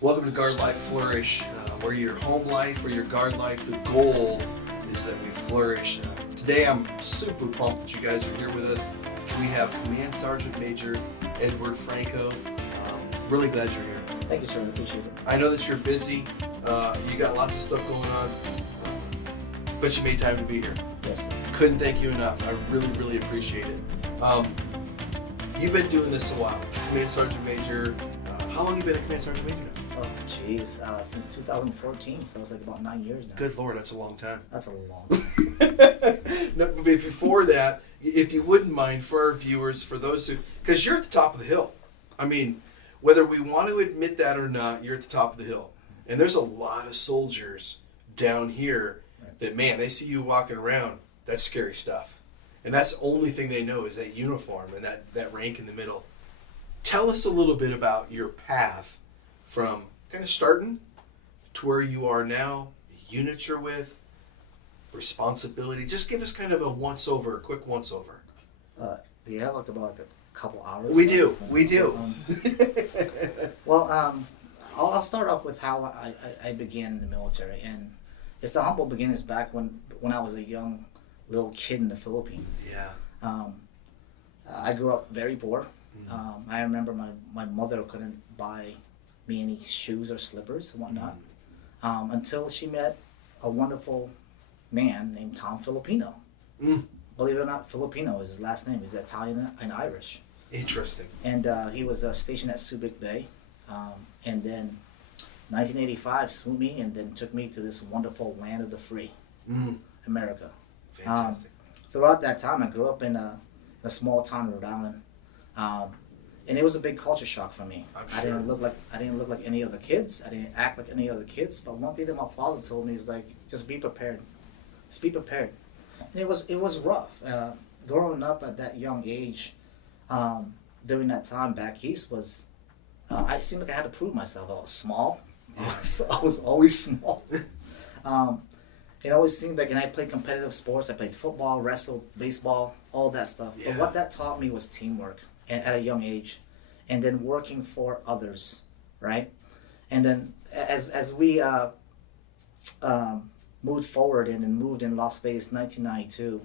Welcome to Guard Life Flourish. We're your home life or your guard life. The goal is that we flourish. Today I'm super pumped that you guys are here with us. We have Command Sgt. Major Edward Franco. Really glad you're here. Thank you, sir. I appreciate it. I know that you're busy. You got lots of stuff going on, but you made time to be here. Yes, sir. Couldn't thank you enough. I really appreciate it. You've been doing this a while. Command Sgt. Major. How long have you been a Command Sgt. Major now? Oh, geez. Since 2014, so it's like about 9 years now. Good Lord, that's a long time. That's a long No, but before that, if you wouldn't mind, for our viewers, for those who, because you're at the top of the hill. I mean, whether we want to admit that or not, you're at the top of the hill. And there's a lot of soldiers down here that, man, they see you walking around, that's scary stuff. And that's the only thing they know is that uniform and that rank in the middle. Tell us a little bit about your path from kind of starting to where you are now, the unit you're with, responsibility. Just give us kind of a quick once-over. Do you have about a couple hours? We do. Well, I'll start off with how I began in the military, and it's the humble beginnings back when I was a young little kid in the Philippines. Yeah. I grew up very poor. I remember my mother couldn't buy me any shoes or slippers and whatnot until she met a wonderful man named Tom Filipino. Believe it or not, Filipino is his last name. He's Italian and Irish. Interesting. And he was stationed at Subic Bay. And then 1985 swooped me and then took me to this wonderful land of the free, America. Fantastic. Throughout that time, I grew up in a small town in Rhode Island. And it was a big culture shock for me. Sure. I didn't look like any other kids. I didn't act like any other kids. But one thing that my father told me is like, just be prepared. Just be prepared. And it was rough. Growing up at that young age, during that time back east was, I seemed like I had to prove myself. I was small. I was always small. It always seemed like, and I played competitive sports. I played football, wrestled, baseball, all that stuff. Yeah. But what that taught me was teamwork at a young age, and then working for others, right? And then as we moved forward and moved in Las Vegas, 1992,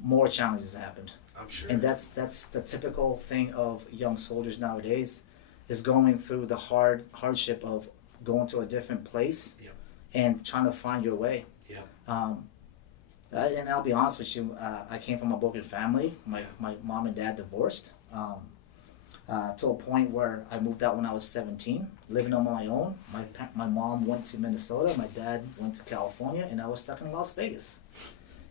more challenges happened. I'm sure. And that's the typical thing of young soldiers nowadays, is going through the hardship of going to a different place and trying to find your way. Yeah. And I'll be honest with you, I came from a broken family. My mom and dad divorced to a point where I moved out when I was 17, living on my own. My mom went to Minnesota, my dad went to California, and I was stuck in Las Vegas.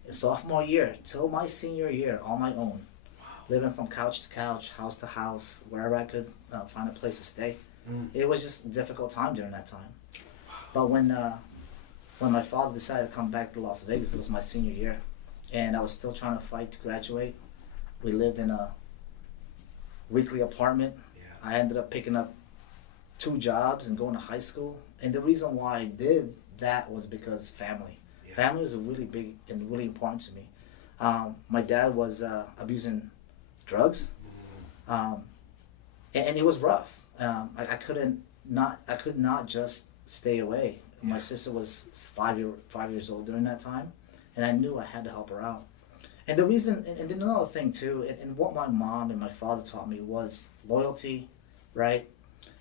Sophomore year till my senior year on my own, living from couch to couch, house to house, wherever I could find a place to stay. It was just a difficult time during that time. But when my father decided to come back to Las Vegas, it was my senior year, and I was still trying to fight to graduate. We lived in a weekly apartment. Yeah. I ended up picking up 2 jobs and going to high school. And the reason why I did that was because family. Yeah. Family is really big and really important to me. My dad was abusing drugs, and it was rough. I could not just stay away. Yeah. My sister was 5 years old during that time, and I knew I had to help her out. And the reason, and then another thing too, and what my mom and my father taught me was loyalty, right?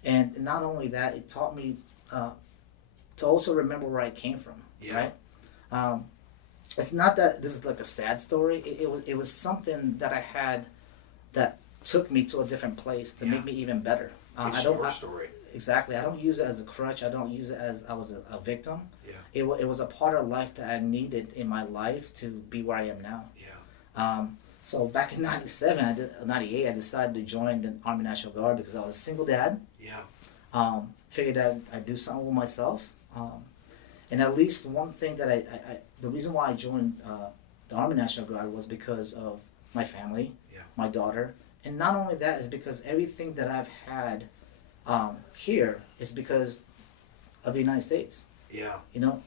And not only that, it taught me to also remember where I came from, right? It's not that this is like a sad story. It was something that I had that took me to a different place to make me even better. It's your story. Exactly. I don't use it as a crutch. I don't use it as I was a victim. Yeah. It was a part of life that I needed in my life to be where I am now. Yeah. So back in 98, I decided to join the Army National Guard because I was a single dad. Yeah. Figured that I'd do something with myself. And at least one thing that the reason why I joined the Army National Guard was because of my family, my daughter. And not only that, is because everything that I've had here is because of the United States. Yeah. You know,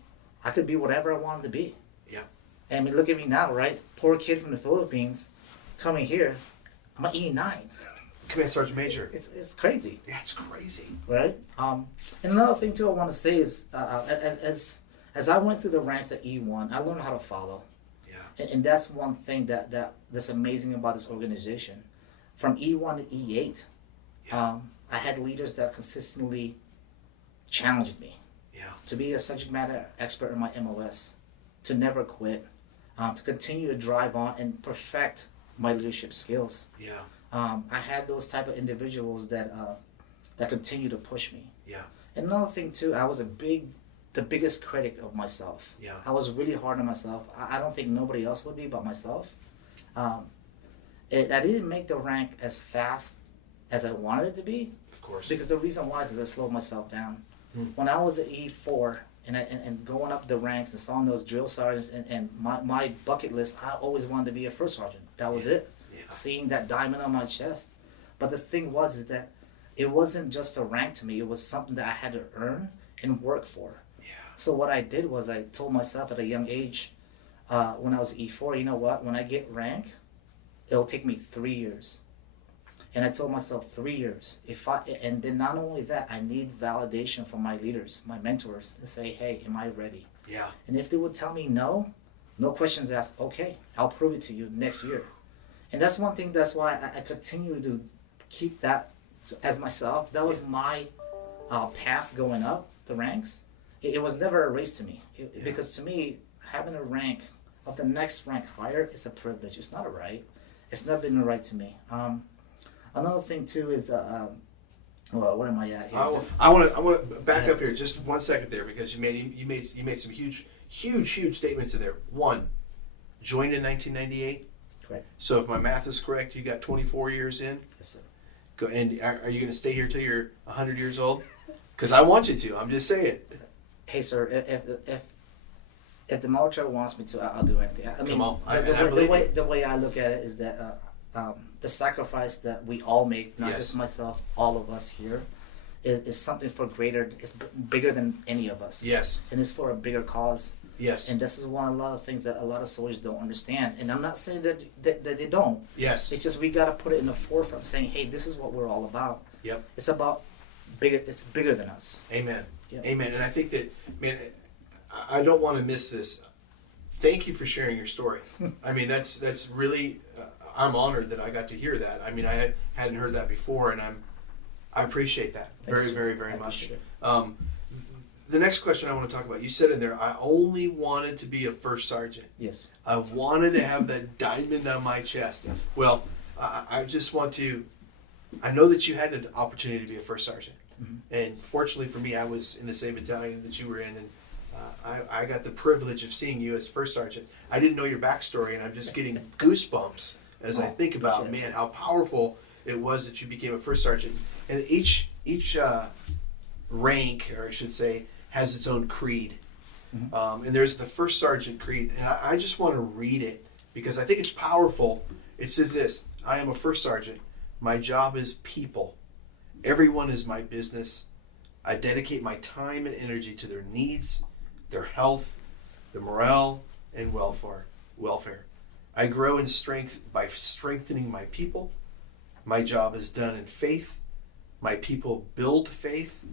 I could be whatever I wanted to be. Yeah. I mean, look at me now, right? Poor kid from the Philippines coming here. I'm an E9. Command Sergeant Major. It's crazy. That's crazy. Right? And another thing too I want to say is, as I went through the ranks at E1, I learned how to follow. Yeah. And that's one thing that's amazing about this organization. From E1 to E8, I had leaders that consistently challenged me. Yeah. To be a subject matter expert in my MOS, to never quit, to continue to drive on and perfect my leadership skills. Yeah. I had those type of individuals that continue to push me. Yeah. And another thing too, I was the biggest critic of myself. Yeah. I was really hard on myself. I don't think nobody else would be but myself. I didn't make the rank as fast as I wanted it to be. Of course. Because the reason why is I slowed myself down. When I was at E4 and going up the ranks and saw those drill sergeants and my bucket list, I always wanted to be a first sergeant. That was it. Yeah. Seeing that diamond on my chest. But the thing is that it wasn't just a rank to me. It was something that I had to earn and work for. Yeah. So what I did was I told myself at a young age, when I was E4, you know what? When I get rank, it'll take me 3 years. And I told myself 3 years. And then not only that, I need validation from my leaders, my mentors, and say, hey, am I ready? Yeah. And if they would tell me no questions asked, okay, I'll prove it to you next year. And that's one thing, that's why I continue to keep that as myself. That was my path going up the ranks. It was never a race to me. Because to me, having a rank of the next rank higher is a privilege. It's not a right. It's never been a right to me. Another thing too is, well, what am I at here? I want to back up here just 1 second there, because you made some huge statements in there. One, joined in 1998. Correct. So if my math is correct, you got 24 years in. Yes, sir. Go, and are you going to stay here till you're 100 years old? Because I want you to. I'm just saying. Hey, sir, if the military wants me to, I'll do anything. I mean, Come on. the way I look at it is that the sacrifice that we all make, not just myself, all of us here, is something for greater. It's bigger than any of us. Yes. And it's for a bigger cause. Yes. And this is a lot of things that a lot of soldiers don't understand. And I'm not saying that they don't. Yes. It's just we got to put it in the forefront, saying, hey, this is what we're all about. Yep. It's about bigger. It's bigger than us. Amen. Yep. Amen. And I think that, man, I don't want to miss this. Thank you for sharing your story. I mean, that's really, I'm honored that I got to hear that. I mean, I hadn't heard that before, and I appreciate that very much. The next question I want to talk about, you said in there, I only wanted to be a first sergeant. Yes. I wanted to have that diamond on my chest. Yes. Well, I just want to, I know that you had an opportunity to be a first sergeant. Mm-hmm. And fortunately for me, I was in the same battalion that you were in, and I got the privilege of seeing you as first sergeant. I didn't know your backstory, and I'm just getting goosebumps as I think about, man, how powerful it was that you became a first sergeant. And each rank, or I should say, has its own creed. Mm-hmm. And there's the first sergeant creed, and I just want to read it because I think it's powerful. It says this: I am a first sergeant. My job is people. Everyone is my business. I dedicate my time and energy to their needs, their health, their morale, and welfare. I grow in strength by strengthening my people. My job is done in faith. My people build faith.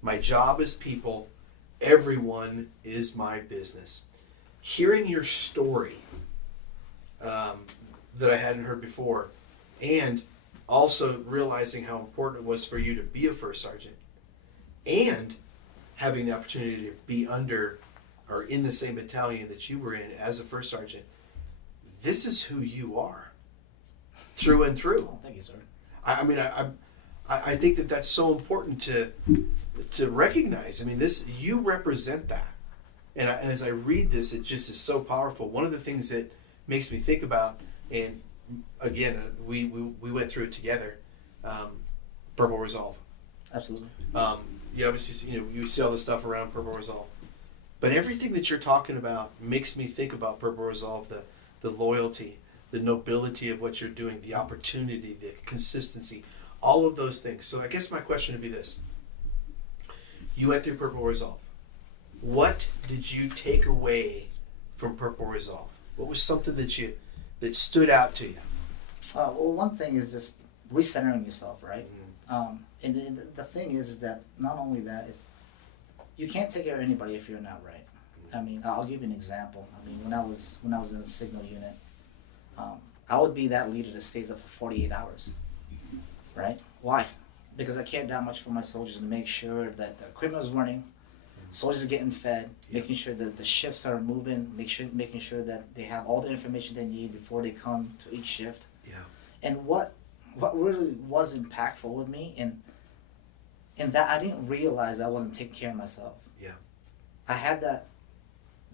My job is people. Everyone is my business. Hearing your story that I hadn't heard before, and also realizing how important it was for you to be a first sergeant, and having the opportunity to be under or in the same battalion that you were in as a first sergeant, this is who you are through and through. Oh, thank you, sir. I think that that's so important to recognize. I mean, you represent that, and as I read this, it just is so powerful. One of the things that makes me think about, and again, we went through it together, Purple Resolve. Absolutely. You obviously see, you see all the stuff around Purple Resolve, but everything that you're talking about makes me think about Purple Resolve, the loyalty, the nobility of what you're doing, the opportunity, the consistency, all of those things. So I guess my question would be this: you went through Purple Resolve. What did you take away from Purple Resolve? What was something that stood out to you? Well, one thing is just recentering yourself, right? And the thing is that not only that is, you can't take care of anybody if you're not right. I mean, I'll give you an example. I mean, when I was in the signal unit, I would be that leader that stays up for 48 hours, right? Why? Because I cared that much for my soldiers to make sure that the equipment was running, soldiers are getting fed, making sure that the shifts are moving, making sure that they have all the information they need before they come to each shift. Yeah. And what really was impactful with me, and that I didn't realize I wasn't taking care of myself. Yeah. I had that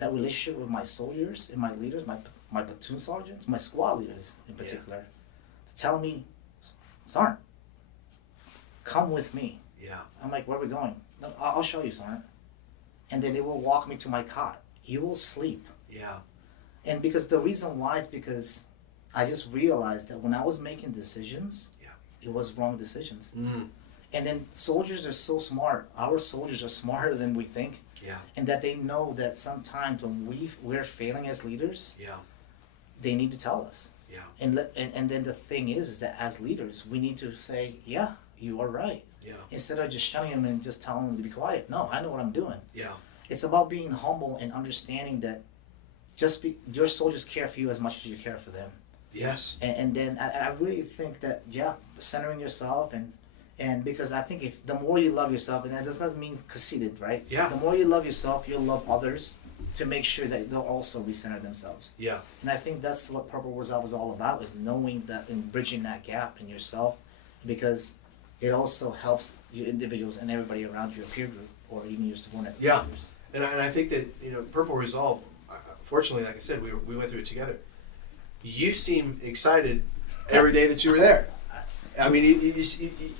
relationship with my soldiers and my leaders, my platoon sergeants, my squad leaders in particular, to tell me, Sergeant, come with me. Yeah. I'm like, where are we going? No, I'll show you, Sergeant. And then they will walk me to my cot. You will sleep. Yeah. And because the reason why is because I just realized that when I was making decisions, it was wrong decisions. And then soldiers are so smart. Our soldiers are smarter than we think. Yeah. And that they know that sometimes when we're failing as leaders, they need to tell us. Yeah. And then the thing is that as leaders, we need to say, yeah, you are right. Yeah. Instead of just shutting them and just telling them to be quiet. No, I know what I'm doing. Yeah. It's about being humble and understanding that your soldiers care for you as much as you care for them. Yes. And then I really think that, centering yourself and because I think if the more you love yourself, and that does not mean conceited, right? Yeah. The more you love yourself, you'll love others to make sure that they'll also recenter themselves. Yeah. And I think that's what Purple Resolve is all about, is knowing that and bridging that gap in yourself, because it also helps you individuals and everybody around your peer group or even your subordinate soldiers. And I think that, Purple Resolve, fortunately, like I said, we went through it together. You seem excited every day that you were there. I mean,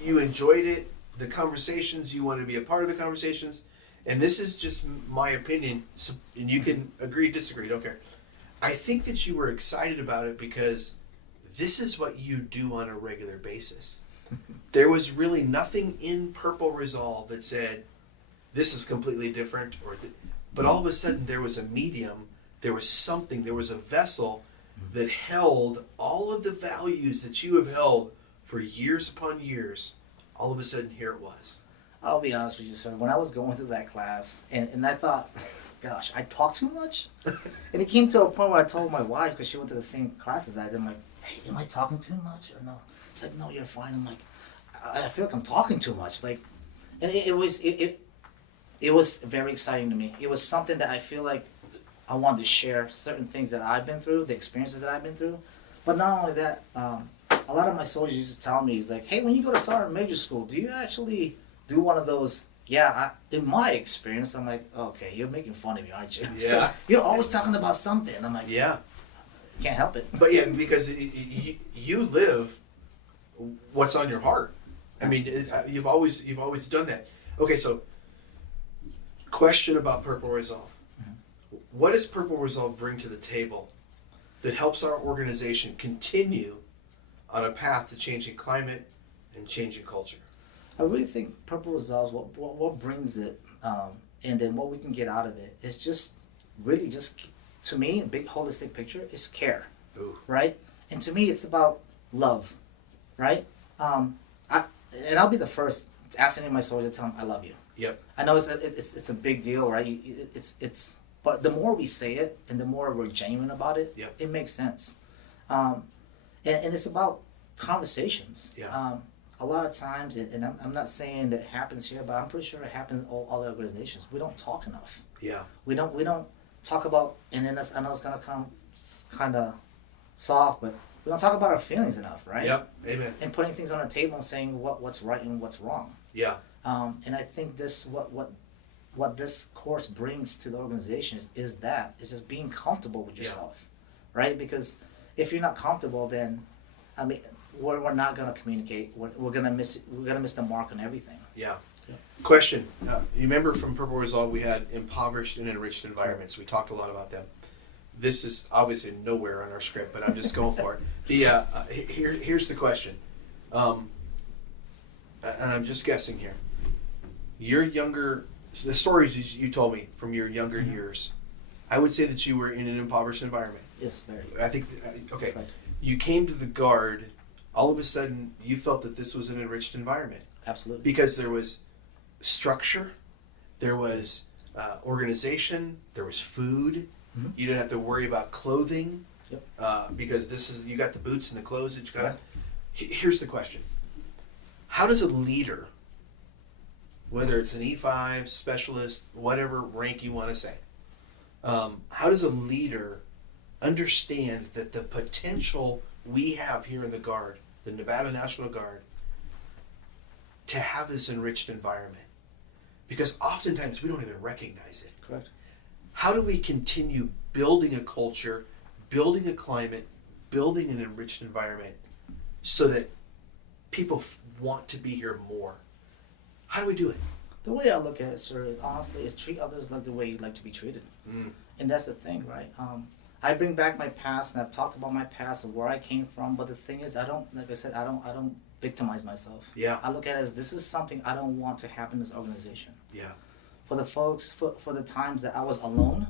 you enjoyed it, the conversations, you wanted to be a part of the conversations, and this is just my opinion, and you can agree, disagree, don't care. I think that you were excited about it because this is what you do on a regular basis. There was really nothing in Purple Resolve that said, this is completely different, but all of a sudden there was a medium, there was something, there was a vessel that held all of the values that you have held for years upon years. All of a sudden, here it was. I'll be honest with you, sir. When I was going through that class, and I thought, gosh, I talk too much? And it came to a point where I told my wife, because she went to the same class as I did, I'm like, hey, am I talking too much or no? It's like, no, you're fine. I'm like, I feel like I'm talking too much. Like, and it was very exciting to me. It was something that I feel like I wanted to share certain things that I've been through, the experiences that I've been through. But not only that, a lot of my soldiers used to tell me, he's like, hey, when you go to Sergeant Major School, do you actually do one of those? Yeah, in my experience, I'm like, okay, you're making fun of me, aren't you? Yeah. You're always talking about something. I'm like, yeah, can't help it. But yeah, because you live what's on your heart. I mean, you've always done that. Okay, so question about Purple Resolve. What does Purple Resolve bring to the table that helps our organization continue on a path to changing climate and changing culture? I really think Purple Resolve, what brings it, and then what we can get out of it is just really just, to me, a big holistic picture is care. Ooh. Right? And to me, it's about love, right? I'll be the first to ask any of my soldiers to tell them, I love you. Yep. I know it's a big deal, right? But the more we say it and the more we're genuine about it, Yep. it makes sense. And it's about conversations. Yeah. A lot of times, and I'm not saying that it happens here, but I'm pretty sure it happens in all other organizations. We don't talk enough. Yeah. We don't talk about, and then I know it's gonna come kind of soft, but we don't talk about our feelings enough, right? Yep. Amen. And putting things on the table and saying what's right and what's wrong. Yeah. And I think this what this course brings to the organization is just being comfortable with yourself, right? Because if you're not comfortable, then I mean we're not gonna communicate. We're gonna miss the mark on everything. Yeah. Question. You remember from Purple Resolve we had impoverished and enriched environments. We talked a lot about them. This is obviously nowhere on our script, but I'm just going for it. Here's the question, and I'm just guessing here. The stories you told me from your younger years, I would say that you were in an impoverished environment. Yes, very. I think, okay, Right. You came to the Guard all of a sudden you felt that this was an enriched environment. Absolutely. Because there was structure, there was organization, there was food. Mm-hmm. You didn't have to worry about clothing. Yep. Because you got the boots and the clothes that you got. Yeah. Here's the question. How does a leader, whether it's an E5, specialist, whatever rank you want to say, how does a leader understand that the potential we have here in the Guard, the Nevada National Guard, to have this enriched environment? Because oftentimes we don't even recognize it. Correct. How do we continue building a culture, building a climate, building an enriched environment so that people want to be here more? How do we do it? The way I look at it, sir, is honestly, is treat others like the way you'd like to be treated. And that's the thing, right? I bring back my past, and I've talked about my past and where I came from. But the thing is, I don't victimize myself. Yeah. I look at it as this is something I don't want to happen in this organization. Yeah. For the folks, for the times that I was alone,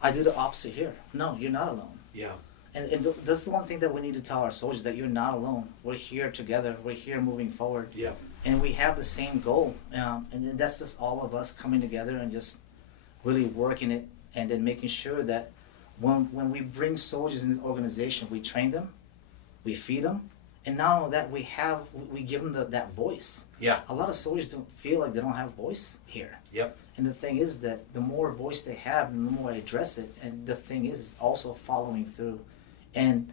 I do the opposite here. No, you're not alone. Yeah. And that's the one thing that we need to tell our soldiers, that you're not alone. We're here together. We're here moving forward. Yeah. And we have the same goal. And that's just all of us coming together and just really working it, and then making sure that when we bring soldiers in this organization, we train them, we feed them, and not only that, we give them that voice. Yeah. A lot of soldiers don't feel like they don't have voice here. Yep. And the thing is that the more voice they have, and the more I address it, and the thing is also following through and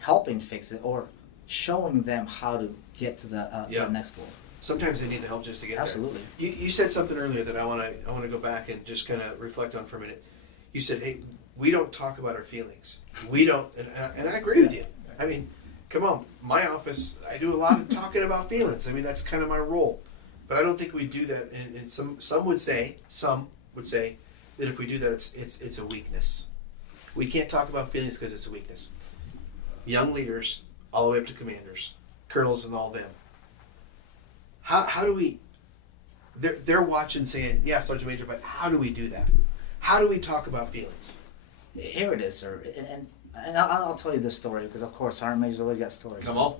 helping fix it, or showing them how to get to the next goal. Sometimes they need the help just to get Absolutely. there. You said something earlier that I want to go back and just kind of reflect on for a minute. You said, "Hey, we don't talk about our feelings. We don't," and I agree with you. I mean, come on, my office, I do a lot of talking about feelings. I mean, that's kind of my role. But I don't think we do that. And some would say that if we do that, it's a weakness. We can't talk about feelings because it's a weakness. Young leaders, all the way up to commanders, colonels, and all them. How do we? They're watching, saying, "Yeah, Sergeant Major," but how do we do that? How do we talk about feelings? Here it is, sir. And I'll tell you this story, because of course Sergeant Major's always got stories. Come on.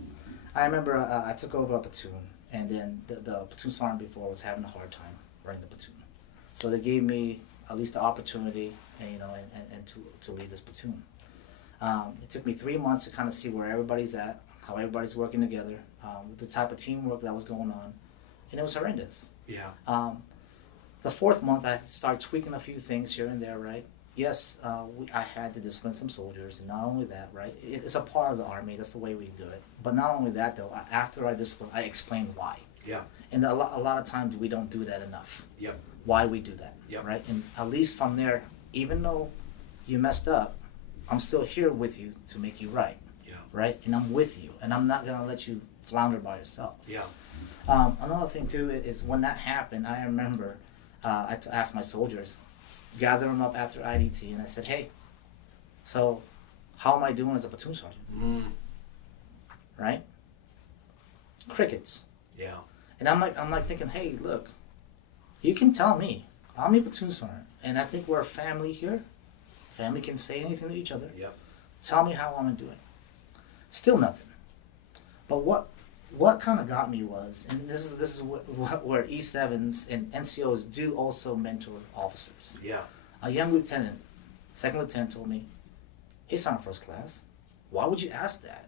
I remember I took over a platoon, and then the platoon sergeant before was having a hard time running the platoon, so they gave me at least the opportunity, and to lead this platoon. It took me 3 months to kind of see where everybody's at, how everybody's working together, the type of teamwork that was going on, and it was horrendous. Yeah. The 4th month, I started tweaking a few things here and there, right? Yes, I had to discipline some soldiers, and not only that, right? It's a part of the Army. That's the way we do it. But not only that, though, after I discipline, I explain why. Yeah. And a lot of times we don't do that enough. Yep. Why we do that, Yep. right? And at least from there, even though you messed up, I'm still here with you to make you right. Yeah. Right? And I'm with you, and I'm not gonna let you flounder by yourself. Yeah. Another thing too is when that happened, I remember I asked my soldiers, gather them up after IDT, and I said, "Hey, so how am I doing as a platoon sergeant?" Right? Crickets. Yeah. And I'm like thinking, "Hey, look, you can tell me. I'm a platoon sergeant, and I think we're a family here. Family can say anything to each other. Yep. Tell me how I'm doing." Still nothing. But what kind of got me was, and this is where E7s and NCOs do also mentor officers. Yeah. A young lieutenant, second lieutenant, told me, "Hey, Sergeant First Class, why would you ask that?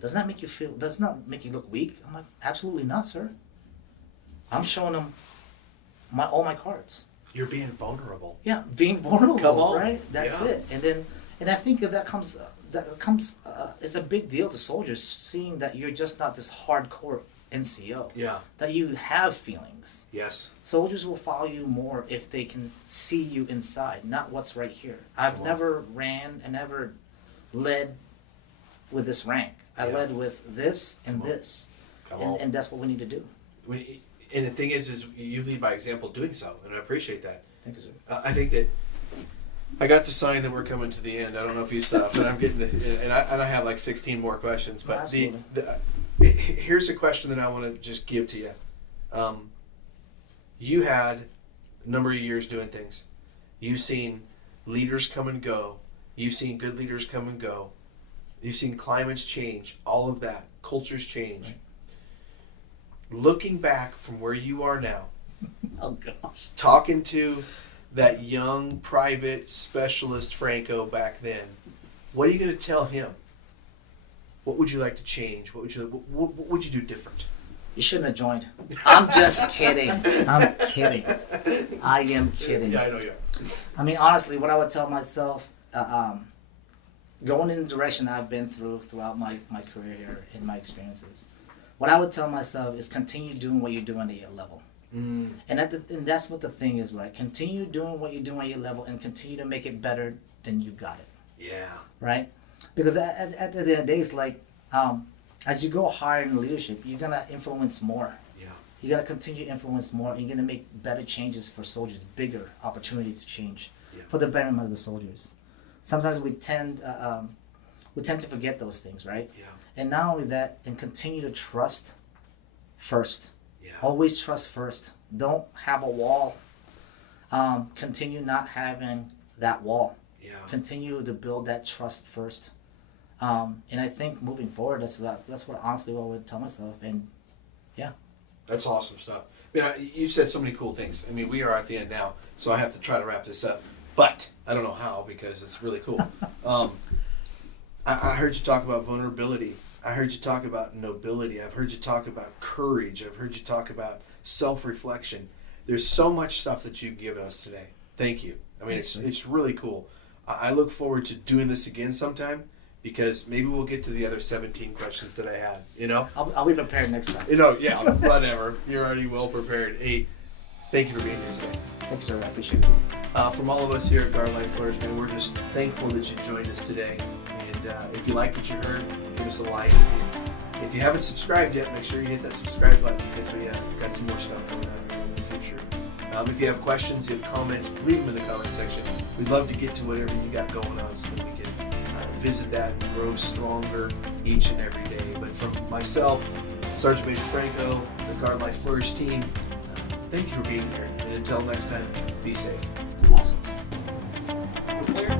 Doesn't that make you feel? Doesn't that make you look weak?" I'm like, "Absolutely not, sir. I'm showing them all my cards." You're being vulnerable. Yeah, being vulnerable. Come on. Right? That's Yeah. it. And I think that comes. It's a big deal to soldiers, seeing that you're just not this hardcore NCO. Yeah. That you have feelings. Yes. Soldiers will follow you more if they can see you inside, not what's right here. I've never ran and never led with this rank. I led with this and this. And that's what we need to do. And the thing is you lead by example doing so, and I appreciate that. Thank you, sir. I think that I got the sign that we're coming to the end. I don't know if you saw, but I'm getting and I have like 16 more questions. But here's a question that I want to just give to you. You had a number of years doing things. You've seen leaders come and go. You've seen good leaders come and go. You've seen climates change, all of that, cultures change. Looking back from where you are now, Oh gosh. talking to that young private specialist Franco back then, what are you going to tell him? What would you like to change? What would you do different? You shouldn't have joined. I'm just kidding. I'm kidding. I am kidding. Yeah, I know you are. I mean, honestly, what I would tell myself, going in the direction I've been throughout my career here and my experiences, what I would tell myself is continue doing what you're doing at your level. And that's what the thing is, right? Continue doing what you're doing at your level and continue to make it better than you got it. Yeah. Right? Because at the end of the day, it's like, as you go higher in leadership, you're going to influence more. Yeah. You're going to continue to influence more, and you're going to make better changes for soldiers, bigger opportunities to change for the betterment of the soldiers. Sometimes we tend to forget those things, right? Yeah. And not only that, then continue to trust first. Yeah. Always trust first. Don't have a wall. Continue not having that wall. Yeah. Continue to build that trust first. And I think moving forward, that's what honestly what I would tell myself. And yeah. That's awesome stuff. You said so many cool things. I mean, we are at the end now, so I have to try to wrap this up. But I don't know how, because it's really cool. I heard you talk about vulnerability. I heard you talk about nobility. I've heard you talk about courage. I've heard you talk about self-reflection. There's so much stuff that you've given us today. Thank you. I mean, it's really cool. I look forward to doing this again sometime, because maybe we'll get to the other 17 questions that I had, you know? I'll be prepared next time. You know, yeah, whatever. You're already well prepared. Hey, thank you for being here today. Thanks, sir. I appreciate it. From all of us here at Guard Life Flourish, man, we're just thankful that you joined us today. And if you like what you heard, give us a like. If you haven't subscribed yet, make sure you hit that subscribe button, because we got some more stuff coming out in the future. If you have questions, you have comments, leave them in the comment section. We'd love to get to whatever you got going on, so that we can visit that and grow stronger each and every day. But from myself, Sergeant Major Franco, the Guard Life Flourish team, thank you for being here. And until next time, be safe. Awesome. Clear?